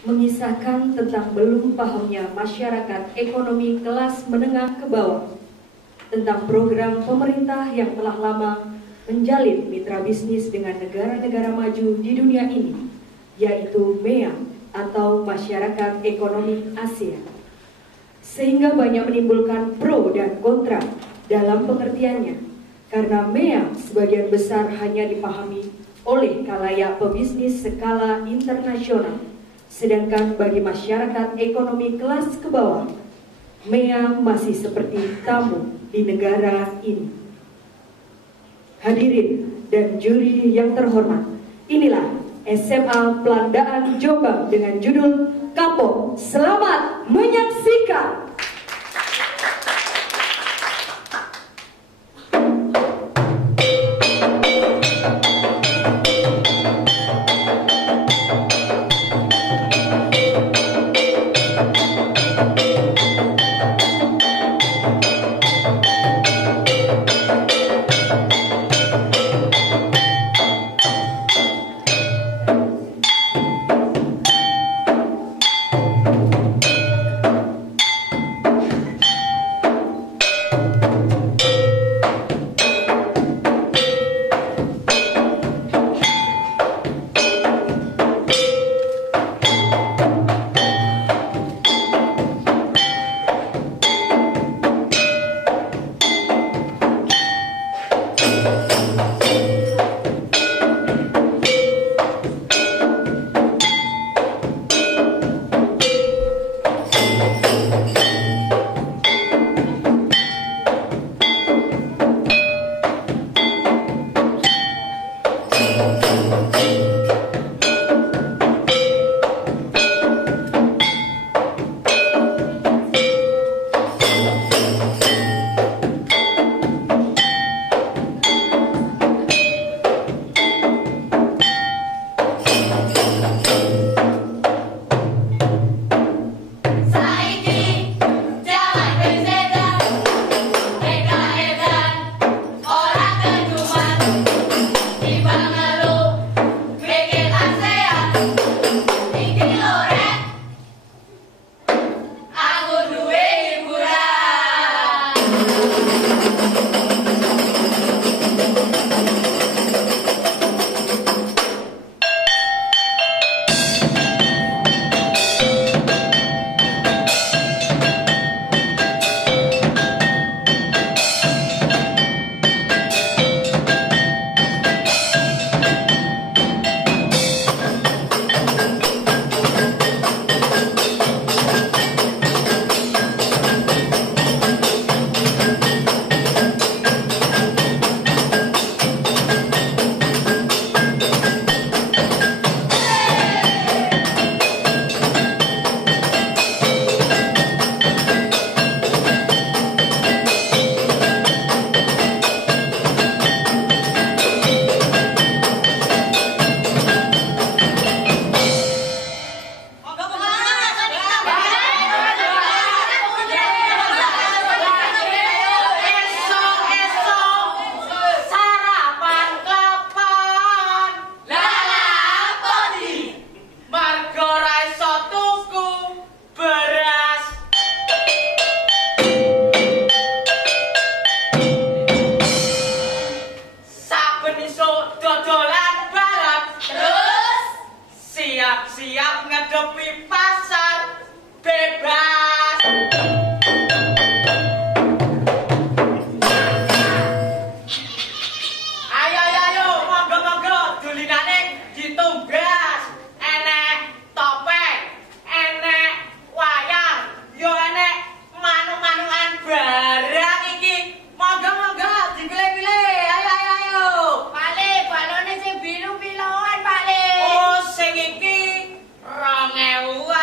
mengisahkan tentang belum pahamnya masyarakat ekonomi kelas menengah ke bawah tentang program pemerintah yang telah lama menjalin mitra bisnis dengan negara-negara maju di dunia ini, yaitu MEA atau Masyarakat Ekonomi Asia. Sehingga banyak menimbulkan pro dan kontra dalam pengertiannya, karena MEA sebagian besar hanya dipahami oleh khalayak pebisnis skala internasional. Sedangkan bagi masyarakat ekonomi kelas ke bawah, MEA masih seperti tamu di negara ini. Hadirin dan juri yang terhormat, inilah SMA Pelandaan Jombang dengan judul Kapok. Selamat menyaksikan. Siap-siap ngadepi pasar bebas. Ayo, monggo, dulinane ditumbas. Enek topeng, enek wayang, yo enek manuk-manukan barang iki. Monggo, dipilih-pilih. Ayo. Pale, balone sing biru piloan, Pale. Oh, sing iki 2000.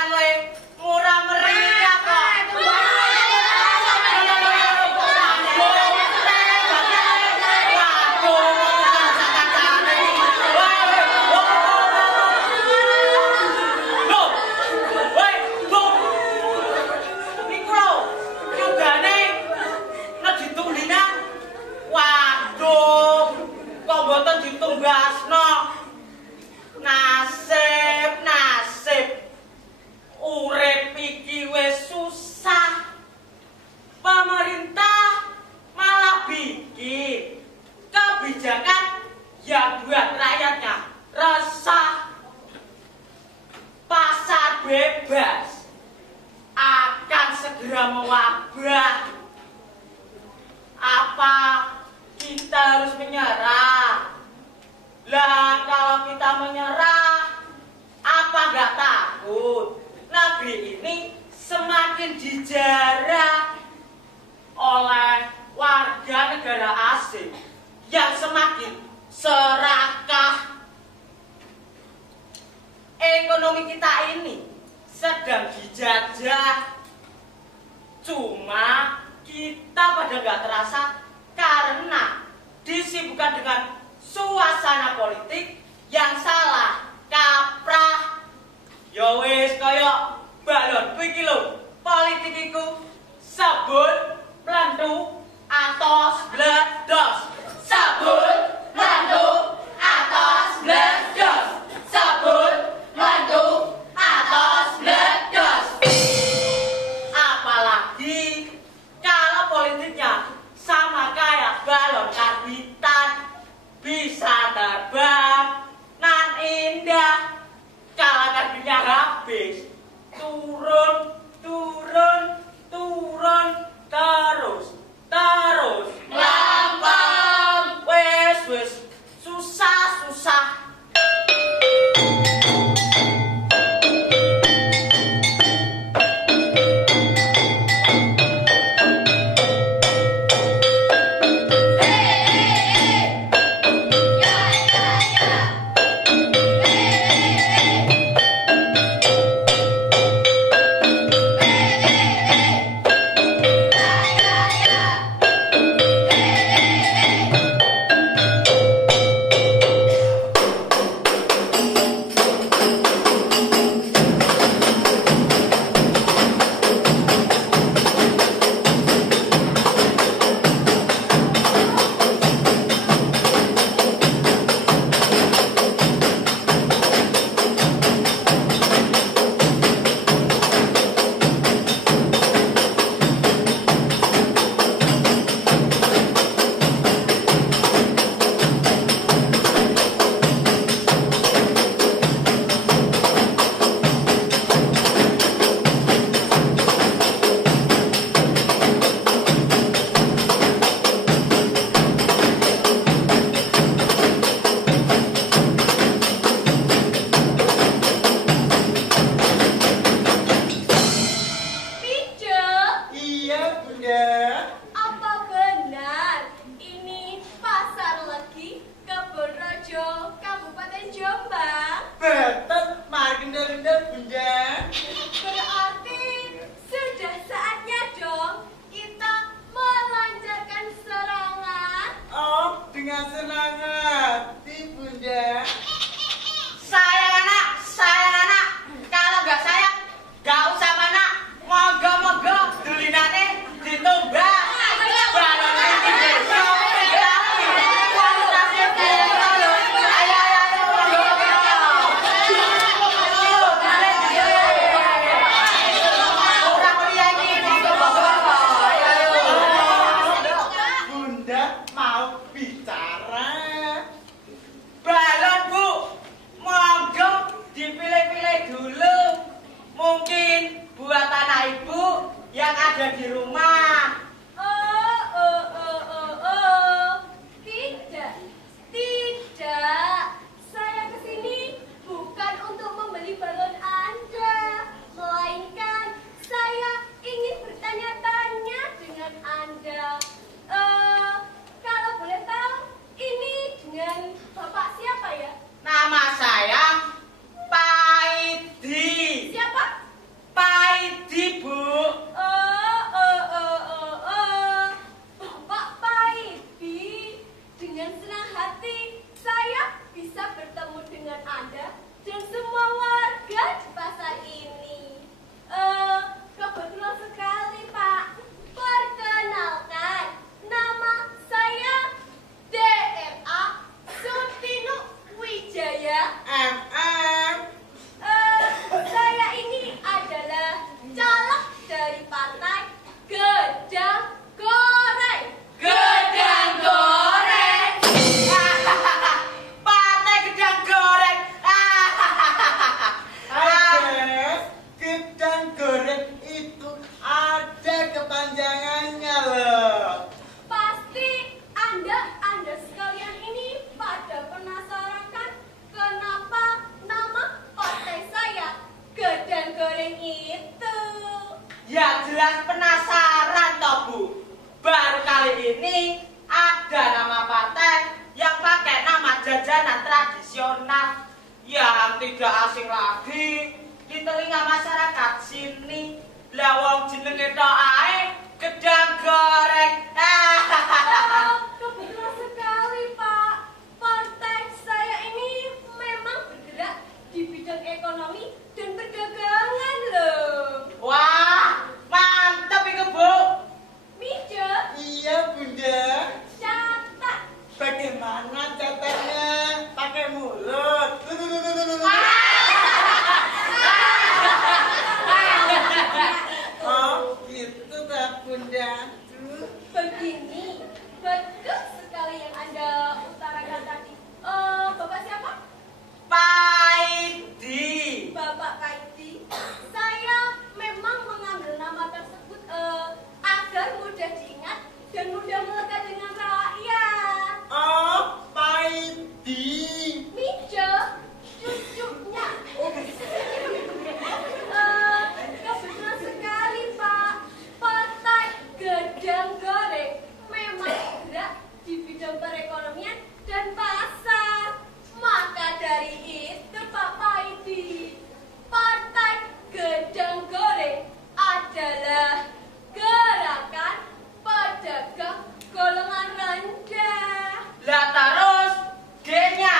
dijarah oleh warga negara asing yang semakin serakah. Ekonomi kita ini sedang dijajah. Cuma kita pada nggak terasa karena disibukkan dengan suasana politik yang salah kaprah. Ya wis kaya balon kuwi iki lho, politik iku sabun, plentu, atos, bledos. Sabun, plentu, atos, bledos. Sabun, plentu, atos, bledos. Apalagi kalau politiknya sama kayak balon karbitan, bisa terbang nan indah. Kalau karbitnya habis, turun, turun, turun, terus melampau. Wes, susah. jelas penasaran toh Bu. Baru kali ini ada nama paten yang pakai nama jajanan tradisional yang tidak asing lagi di telinga masyarakat sini. Lah wong jenenge tok ae gedang goreng. Kebetulan sekali Pak. Partai saya ini memang bergerak di bidang ekonomi dan perdagangan loh. Wah, mantap itu Bu. Mijo, Iya Bunda. catat. Bagaimana catatnya? Pakai mulut. Oh gitu tak Bunda. Begini, bagus sekali yang Anda utarakan tadi. Bapak siapa? Paidi. Bapak Kaidi. Saya memang mengambil nama tersebut agar mudah diingat dan mudah melekat dengan rakyat. Oh Paidi. Mijo, cucunya. Kebetulan sekali Pak. Partai Gedang Goreng memang bergerak di bidang perekonomian dan pasar. Maka dari itu Pak Paidi, Partai Gedang Goreng adalah gerakan pedagang golongan rendah. Lah terus G-nya.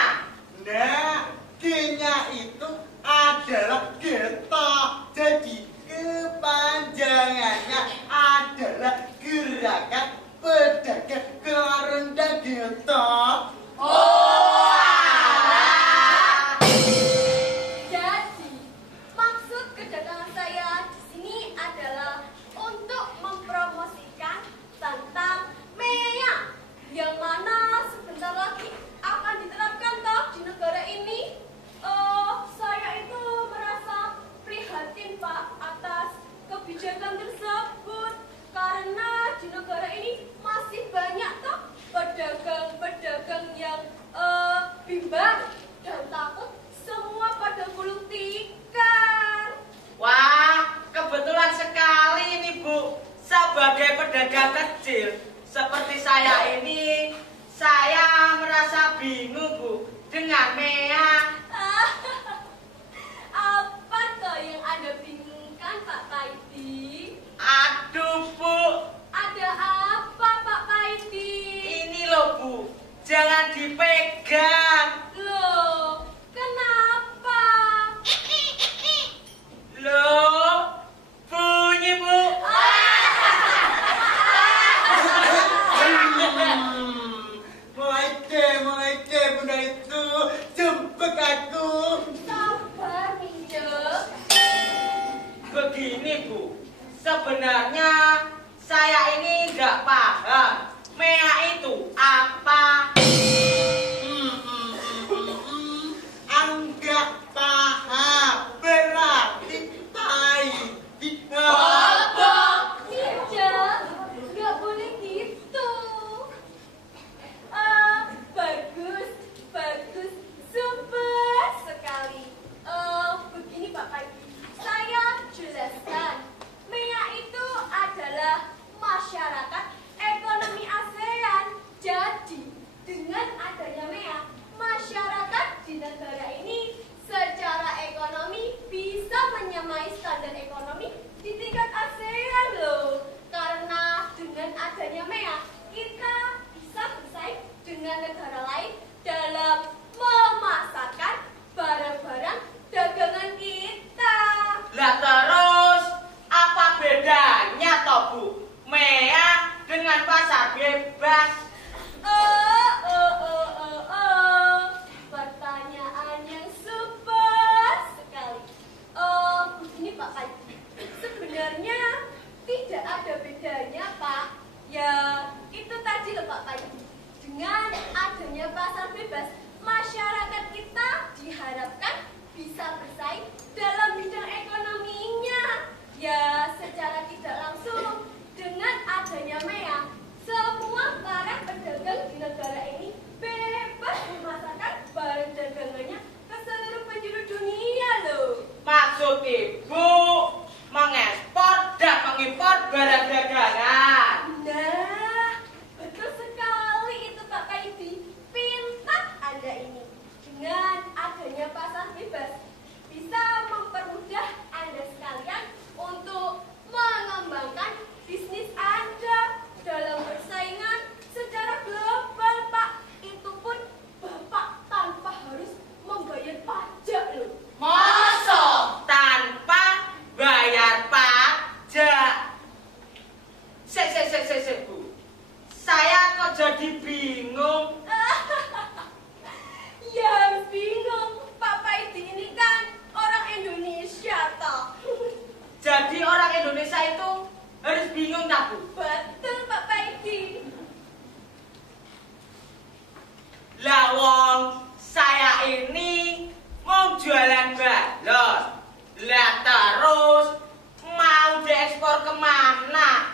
Nah, G-nya itu adalah geta. Jadi kepanjangannya adalah gerakan pedagang golongan rendah geta. Oh, alah. Jadi, maksud kedatangan saya di sini adalah untuk mempromosikan tentang MEA yang mana sebentar lagi akan diterapkan toh di negara ini. Saya itu merasa prihatin Pak atas kebijakan tersebut karena di negara ini masih banyak toh pedagang-pedagang yang bimbang dan takut semua pada gulung tikar. Wah, kebetulan sekali ini Bu. Sebagai pedagang kecil seperti saya ini, saya merasa bingung Bu dengan MEA. Apa toh yang Anda bingungkan Pak Paidi? Aduh Bu, Ada apa Pak Paidi? ini loh Bu, jangan dipegang. Loh, kenapa? Loh, bunyi Bu. Mulai deh Bunda itu jemput aku. Sabar, Mijo. Begini Bu, sebenarnya saya ini nggak paham MEA itu apa. Anggap paham berarti Paidi. Mijo, nggak boleh gitu. Bagus, super sekali. Begini Pak Paidi, saya jelaskan. MEA itu adalah masyarakat ekonomi ASEAN. Jadi, dengan adanya MEA, masyarakat di negara ini secara ekonomi bisa menyamai standar ekonomi di tingkat ASEAN loh. Karena dengan adanya MEA, kita bisa bersaing dengan negara lain dalam memasarkan barang-barang dagangan kita. Lah terus apa bedanya toh Bu MEA dengan pasar bebas? Pertanyaan yang super sekali. Begini Pak Paidi, sebenarnya tidak ada bedanya Pak. Ya itu tadi loh Pak Paidi. Dengan adanya pasar bebas, masyarakat kita diharapkan bisa bersaing dalam bidang ekonominya. Ya secara tidak langsung dengan adanya MEA, semua para pedagang di negara ini bebas memasarkan barang dagangannya ke seluruh penjuru dunia loh. Maksud Ibu mengekspor dan mengimpor dalos. Lah terus mau diekspor kemana?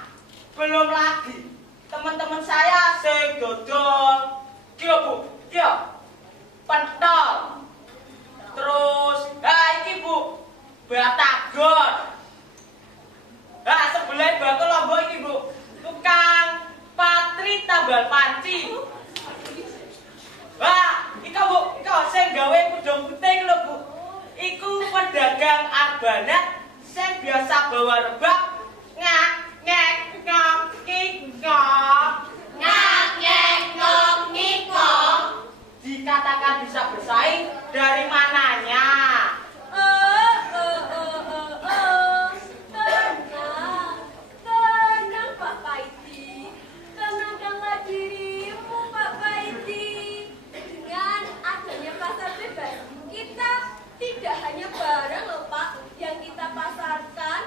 Belum lagi teman-teman saya sing dodol. Kyo Bu, kyo. Pentol. Terus, iki Bu, batagor. Sebelah bakul Lombok iki Bu, tukang patri tambal panci. Iku Bu, iku sing gawe kudung putih lho Bu. Iku pedagang arbanat sing biasa bawa rebak dikatakan bisa bersaing dari mananya? Tenang Pak Paidi, tenangkanlah dirimu Pak Paidi. Dengan adanya pasar bebas, kita tidak hanya barang loh Pak yang kita pasarkan,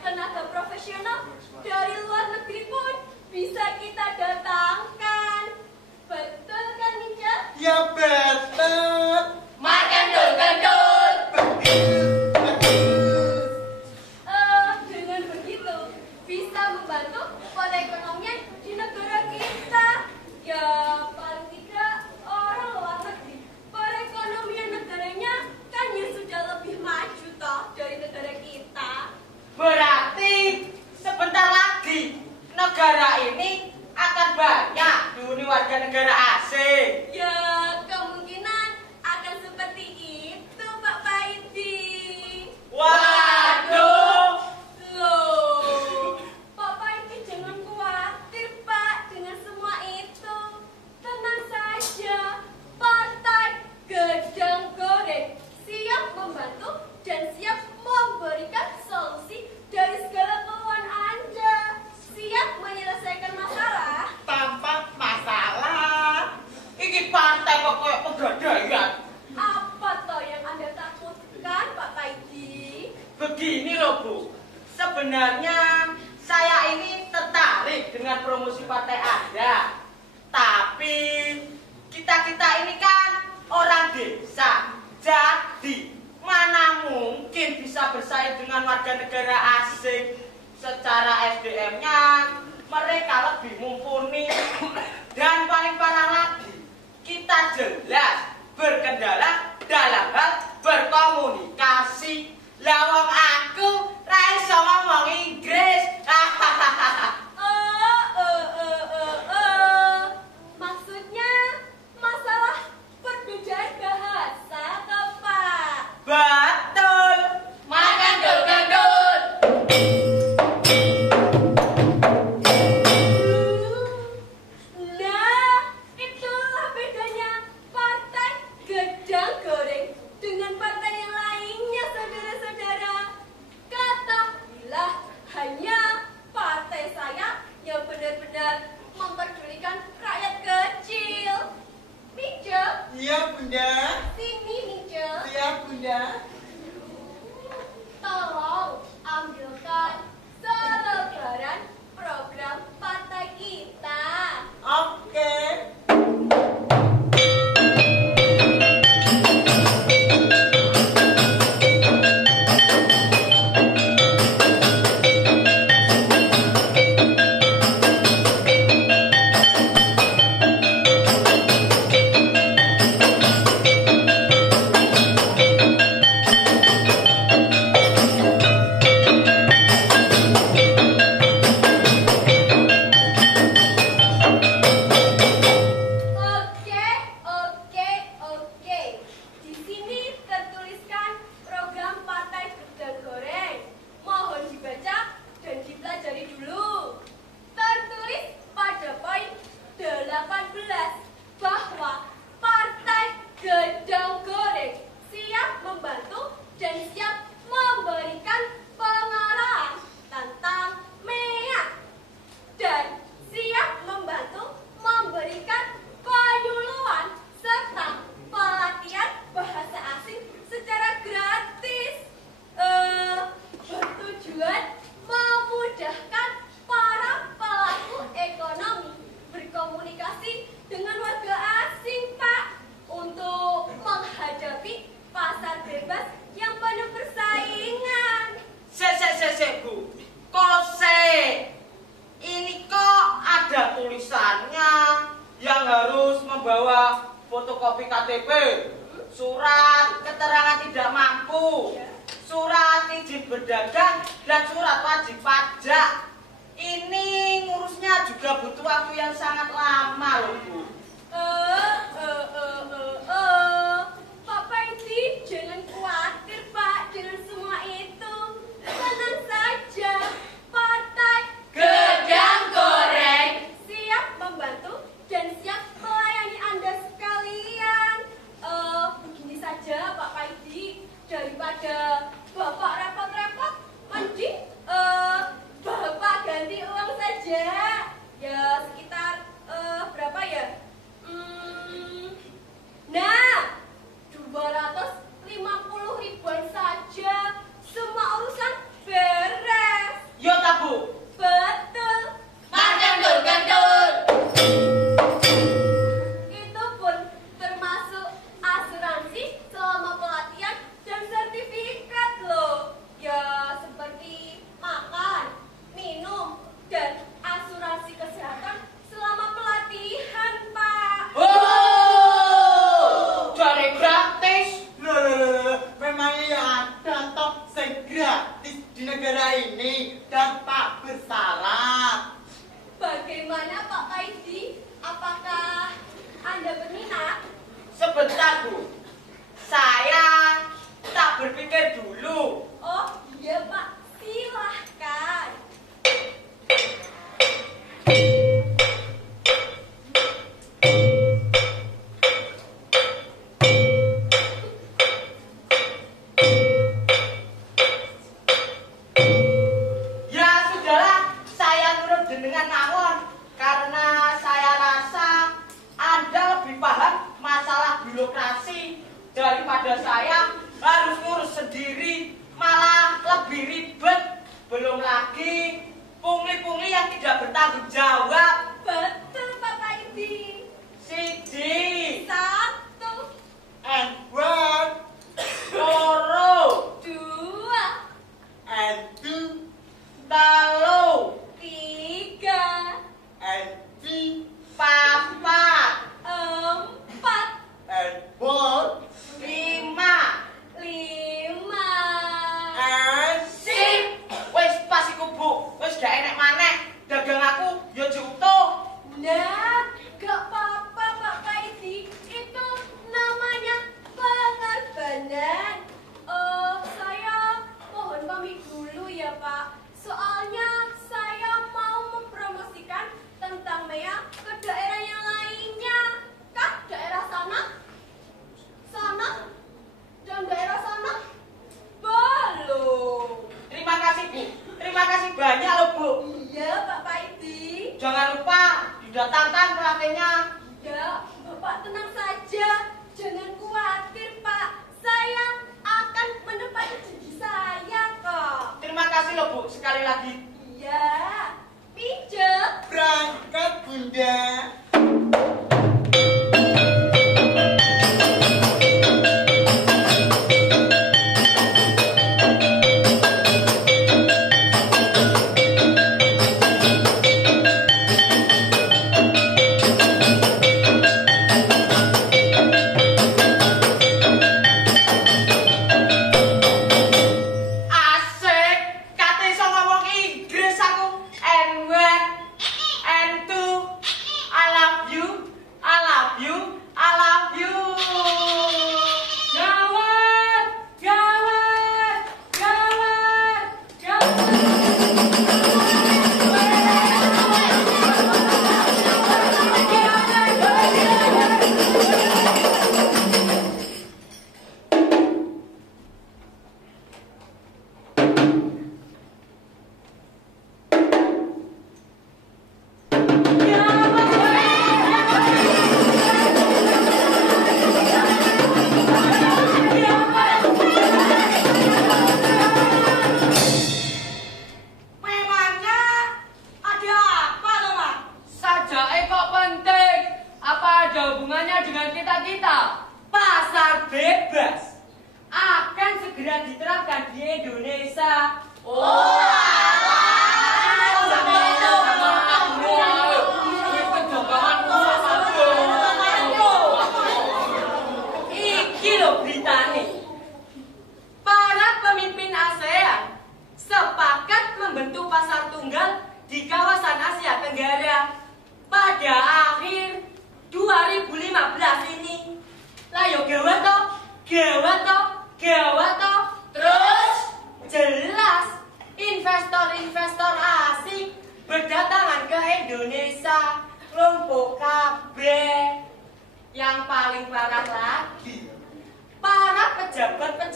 tenaga profesional dari luar negeri pun bisa kita datangkan. Betul kan Ninja? Ya betul. Makan gendul. Dengan begitu bisa membantu perekonomian di negara kita. Ya paling tidak orang luar negeri perekonomian negaranya kan ya sudah lebih maju toh dari negara kita. Berarti sebentar lagi negara ini akan banyak dihuni warga negara asing. Ya kemungkinan akan seperti itu Pak Paidi. Waduh. Loh, Pak Paidi jangan khawatir Pak dengan semua itu. Tenang saja, Partai Gedang Goreng siap membantu dan siap memberikan solusi dari segala keluhan Anda. Siap menyelesaikan masalah. Tanpa masalah. Iki partai kok kayak pegadaian. Apa toh yang Anda takutkan Pak Paidi? Begini loh Bu, sebenarnya saya ini tertarik dengan promosi partai Anda. Tapi kita ini kan orang desa, jadi mana mungkin bisa bersaing dengan warga negara asing. Secara SDM-nya mereka lebih mumpuni. Dan paling parah lagi, kita jelas berkendala dalam hal berkomunikasi. Lawang aku ra iso ngomong Inggris. Maksudnya masalah perbedaan bahasa toh Pak? Betul. Makan gendul. Nah, itulah bedanya Partai Gedang Goreng dengan partai yang lainnya, saudara-saudara. Ketahuilah, hanya partai saya yang benar-benar memperdulikan rakyat kecil. Mijel, Iya Bunda. sini Mijel. Iya Bunda. Tolong ambilkan selebaran program partai kita. Oke. Bu. Surat izin berdagang dan surat wajib pajak. Ini ngurusnya juga butuh waktu yang sangat lama loh, Bu. Pak Paidi, jangan khawatir, Pak, dengan semua itu. Tenang saja, Partai Gedang Goreng siap membantu dan siap melayani Anda sekalian. Begini saja, Pak Paidi, daripada Bapak repot-repot, mending Bapak ganti uang saja. Ya, sekitar berapa ya? Nah, 250 ribuan saja. Semua urusan beres. Yo tak, Bu? Betul. Mantul. Itu pun termasuk asuransi selama pelatihan dan sertifikat loh. Ya, seperti makan, minum, dan asuransi kesehatan selama pelatihan, Pak. Oh, dari gratis. Loh, memangnya ada top gratis di negara ini dan tak bersyarat. Bagaimana Pak Paidi? Apakah Anda berminat? Sebentar, Bu. Saya tak berpikir dulu. Oh iya Pak, silahkan. Ya sudahlah, saya nurut jenengan mawon karena saya rasa Anda lebih paham masalah birokrasi daripada saya harus ngurus sendiri, malah lebih ribet. Belum lagi pungli-pungli yang tidak bertanggung jawab. Betul Pak Paidi. Siji, Satu, And one, loro, dua, and two, telu, tiga, and three, papat, empat, and four, lima, lima. and sip. Wes pas iku, Bu. Wes gak enek maneh. Dagang aku ya diutuh. Nah, gak apa-apa Pak Paidi. Itu namanya pengorbanan. Saya mohon pamit dulu ya Pak. Soalnya saya mau mempromosikan tentang Mea ke daerah yang lainnya. Kan daerah sana, sana, dan daerah sana belum. Terima kasih, Bu. Terima kasih banyak loh, Bu. Iya Pak Paidi. Jangan lupa didatangkan pelatihnya. Ya, Bapak tenang saja. Jangan khawatir, Pak. Saya akan menepati janji saya kok. Terima kasih loh, Bu. Sekali lagi. Iya. Pinjam. berangkat, Bunda. Asik. Kate iso ngomong Inggris aku. And when, and two. I love you. I love you. I love you. Gawat. Gawat. Gawat. Gawat. Memangnya ada apa, Mama? Sajake kok penting? Apa ada hubungannya dengan kita-kita? Pasar bebas akan segera diterapkan di Indonesia. Iki lho beritane.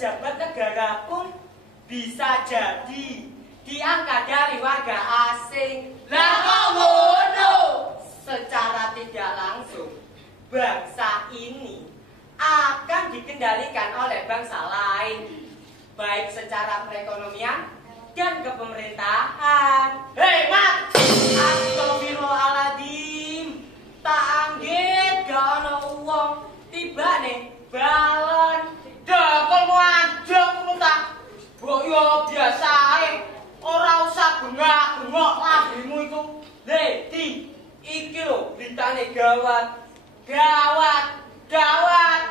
pejabat negara pun bisa jadi diangkat dari warga asing. Lah kok ngono? Secara tidak langsung, bangsa ini akan dikendalikan oleh bangsa lain, baik secara perekonomian dan kepemerintahan. Hei, Mat! Astagfirullahaladzim, tak anggit gak ono uang, tiba nih balon. Dakol mau anjok lu tak? Mbok yo biasa ae. Ora usah bengak-bengok labimu itu. Leti, iki lho beritane gawat. Gawat.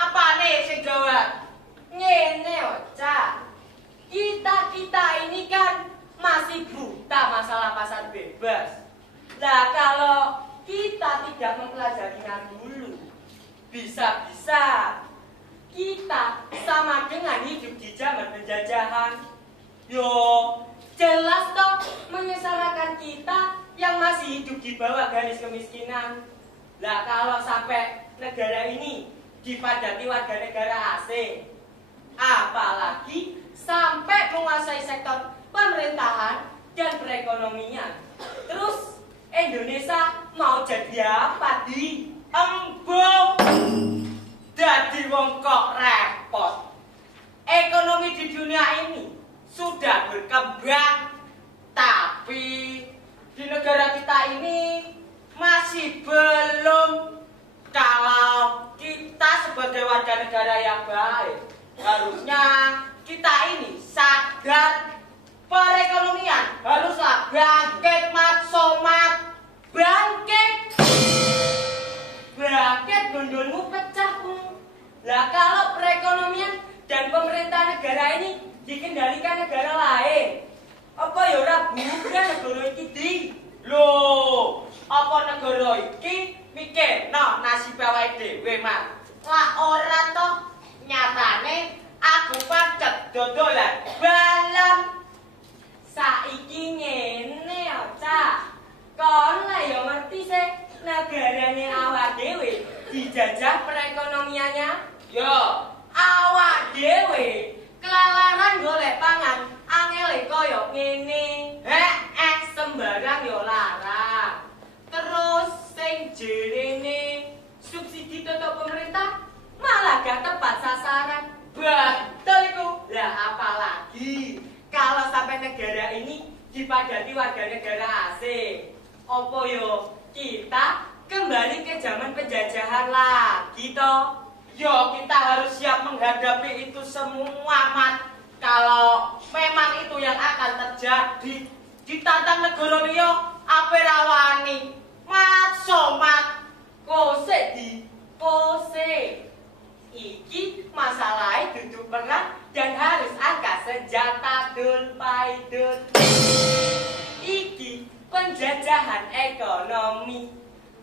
Apane sing gawat? Ngene Oca. Kita ini kan masih buta masalah pasar bebas. Nah, kalau kita tidak mempelajarinya dulu, bisa-bisa kita sama dengan hidup di zaman penjajahan. Yo, jelas toh menyesalkan kita yang masih hidup di bawah garis kemiskinan. Lah kalau sampai negara ini dipadati warga negara asing, apalagi sampai menguasai sektor pemerintahan dan perekonomian, terus Indonesia mau jadi apa di? Embung. Dadi wong kok repot. Ekonomi di dunia ini sudah berkembang, tapi di negara kita ini masih belum. Kalau kita sebagai warga negara yang baik, harusnya kita ini sadar perekonomian haruslah bangkit, Mat Somat. Bangkit gondolmu pecah pun. Lah kalau perekonomian dan pemerintah negara ini dikendalikan negara lain, apa ya ora bukan negara iki di? Loh, apa negara iki mikirno nasib awake dhewe, Mat? Lah ora toh, nyatane aku pancet dodolan balon. Saiki ngene Oca, kon lah yo ngerti sih negarane awak dhewe dijajah perekonomiannya. Yo, Awak dhewe kelalaran golek pangan angele koyo ngene. Sembarang yo larang. Terus sing jerene subsidi untuk pemerintah malah gak tepat sasaran. betul iku. Lah apalagi kalau sampai negara ini dipadati warga negara asing. Opo yo kita kembali ke zaman penjajahan lagi toh. Yo, kita harus siap menghadapi itu semua, Mat. Kalau memang itu yang akan terjadi, ditantang negara liya ape rawani. Mat Somat, Kose. Iki masalahnya duduk perang dan harus angkat senjata dul paidul. Iki penjajahan ekonomi.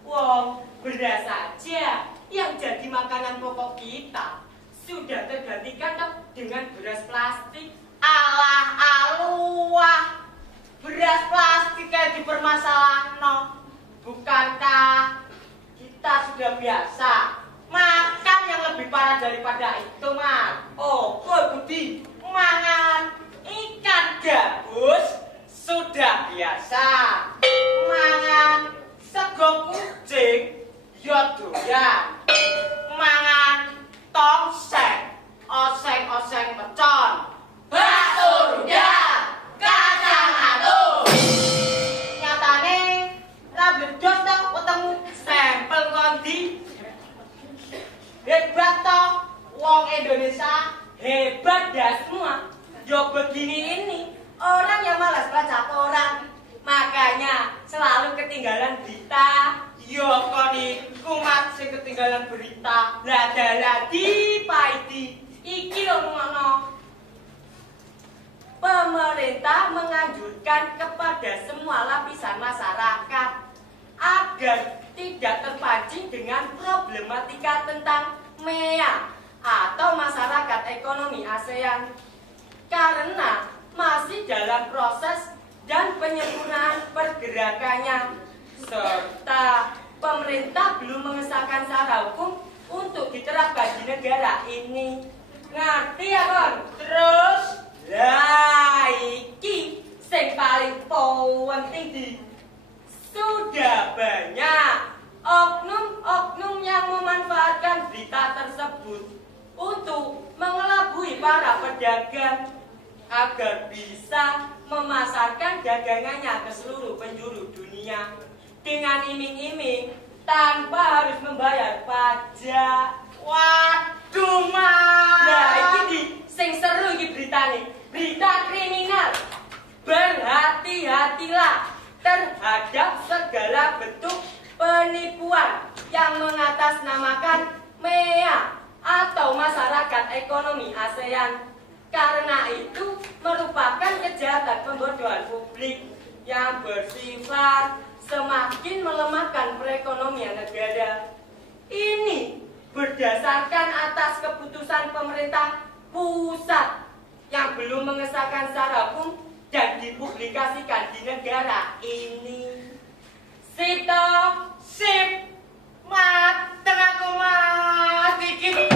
Wong beras saja yang jadi makanan pokok kita sudah tergantikan dengan beras plastik. alah aluah. Beras plastik kayak dipermasalahno. Bukankah kita sudah biasa makan yang lebih parah daripada itu, Mat? Oh, kok Budi? Mangan ikan gabus sudah biasa. Mangan sego kucing ya doyan. Mangan tongseng, oseng-oseng pecon, bakso rujak, kacang atum. Nyatane ra bledos to wetengmu stempel kondi. Hebat toh wong Indonesia. Hebat dah semua. Yo begini ini orang yang malas baca koran, makanya selalu ketinggalan berita. Yo kon iku Mat sing ketinggalan berita. Ladi paidi iki lho ngono. Pemerintah menganjurkan kepada semua lapisan masyarakat agar tidak terpancing dengan problematika tentang MEA atau masyarakat ekonomi ASEAN karena masih dalam proses dan penyempurnaan pergerakannya serta pemerintah belum mengesahkan secara hukum untuk diterapkan di negara ini. Ngerti apa sudah banyak oknum-oknum yang memanfaatkan berita tersebut untuk mengelabui para pedagang agar bisa memasarkan dagangannya ke seluruh penjuru dunia dengan iming-iming tanpa harus membayar pajak. Waduh, Mas. Nah, ini sing seru iki beritane. Berita kriminal. Berhati-hatilah terhadap segala bentuk penipuan yang mengatasnamakan MEA atau Masyarakat Ekonomi ASEAN. Karena itu merupakan kejahatan pembodohan publik yang bersifat semakin melemahkan perekonomian negara. Ini berdasarkan atas keputusan pemerintah pusat yang belum mengesahkan secara hukum dan dipublikasikan di negara ini. Sip toh? Sip. Mateng aku, Mas. Iki